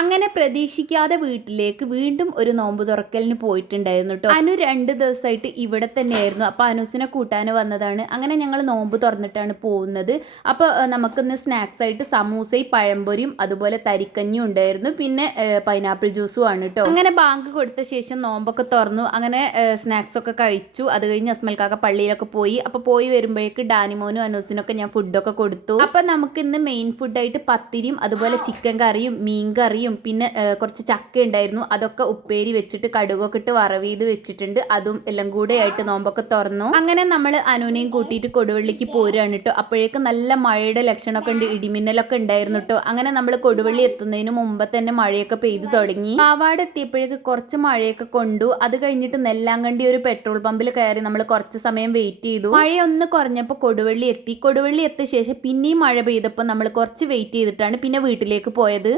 അങ്ങനെ പ്രതീക്ഷിക്കാതെ വീട്ടിലേക്ക് വീണ്ടും ഒരു നോമ്പ് തുറക്കലിന് പോയിട്ടുണ്ടായിരുന്നു കേട്ടോ. അനു 2 ദിവസമായിട്ട് ഇവിടെ തന്നെയായിരുന്നു. അപ്പോൾ അനുസിനെ കൂട്ടാൻ വന്നതാണ്. അങ്ങനെ ഞങ്ങൾ നോമ്പ് തുറന്നിട്ടാണ് പോകുന്നത്. അപ്പോൾ നമുക്കിന്ന് സ്നാക്സ് ആയിട്ട് സമൂസയും പഴംപൊരിയും അതുപോലെ തരിക്കഞ്ഞിയും ഉണ്ടായിരുന്നു. പിന്നെ പൈനാപ്പിൾ ജ്യൂസും ആണ് കേട്ടോ. അങ്ങനെ ബാങ്ക് കൊടുത്ത ശേഷം നോമ്പൊക്കെ തുറന്നു. അങ്ങനെ സ്നാക്സ് ഒക്കെ കഴിച്ചു. അത് കഴിഞ്ഞ് അസ്മൽക്കാക്ക പള്ളിയിലൊക്കെ പോയി. അപ്പോൾ പോയി വരുമ്പോഴേക്ക് ഡാനിമോനും അനൂസിനൊക്കെ ഞാൻ ഫുഡൊക്കെ കൊടുത്തു. അപ്പോൾ നമുക്കിന്ന് മെയിൻ ഫുഡായിട്ട് പത്തിരിയും അതുപോലെ ചിക്കൻ കറിയും മീൻ കറിയും പിന്നെ കുറച്ച് ചക്ക ഉണ്ടായിരുന്നു. അതൊക്കെ ഉപ്പേരി വെച്ചിട്ട് കടുകൊക്കെ ഇട്ട് വറവ് ചെയ്ത് വെച്ചിട്ടുണ്ട്. അതും എല്ലാം കൂടെ ആയിട്ട് നോമ്പൊക്കെ തുറന്നു. അങ്ങനെ നമ്മൾ അനുവിനെയും കൂട്ടിയിട്ട് കൊടുവള്ളിക്ക് പോരുകയാണ് കേട്ടോ. അപ്പോഴേക്കും നല്ല മഴയുടെ ലക്ഷണമൊക്കെ ഉണ്ട്, ഇടിമിന്നലൊക്കെ ഉണ്ടായിരുന്നു കേട്ടോ. അങ്ങനെ നമ്മൾ കൊടുവള്ളി എത്തുന്നതിന് മുമ്പ് തന്നെ മഴയൊക്കെ പെയ്തു തുടങ്ങി. പാവാട് എത്തിയപ്പോഴേക്ക് കുറച്ച് മഴയൊക്കെ കൊണ്ടു. അത് കഴിഞ്ഞിട്ട് നെല്ലാങ്കണ്ടി ഒരു പെട്രോൾ പമ്പിൽ കയറി നമ്മൾ കുറച്ച് സമയം വെയിറ്റ് ചെയ്തു. മഴയൊന്ന് കുറഞ്ഞപ്പോൾ കൊടുവള്ളി എത്തി. കൊടുവള്ളി എത്തിയ ശേഷം പിന്നെയും മഴ പെയ്തപ്പോൾ നമ്മൾ കുറച്ച് വെയിറ്റ് ചെയ്തിട്ടാണ് പിന്നെ വീട്ടിലേക്ക് പോയത്.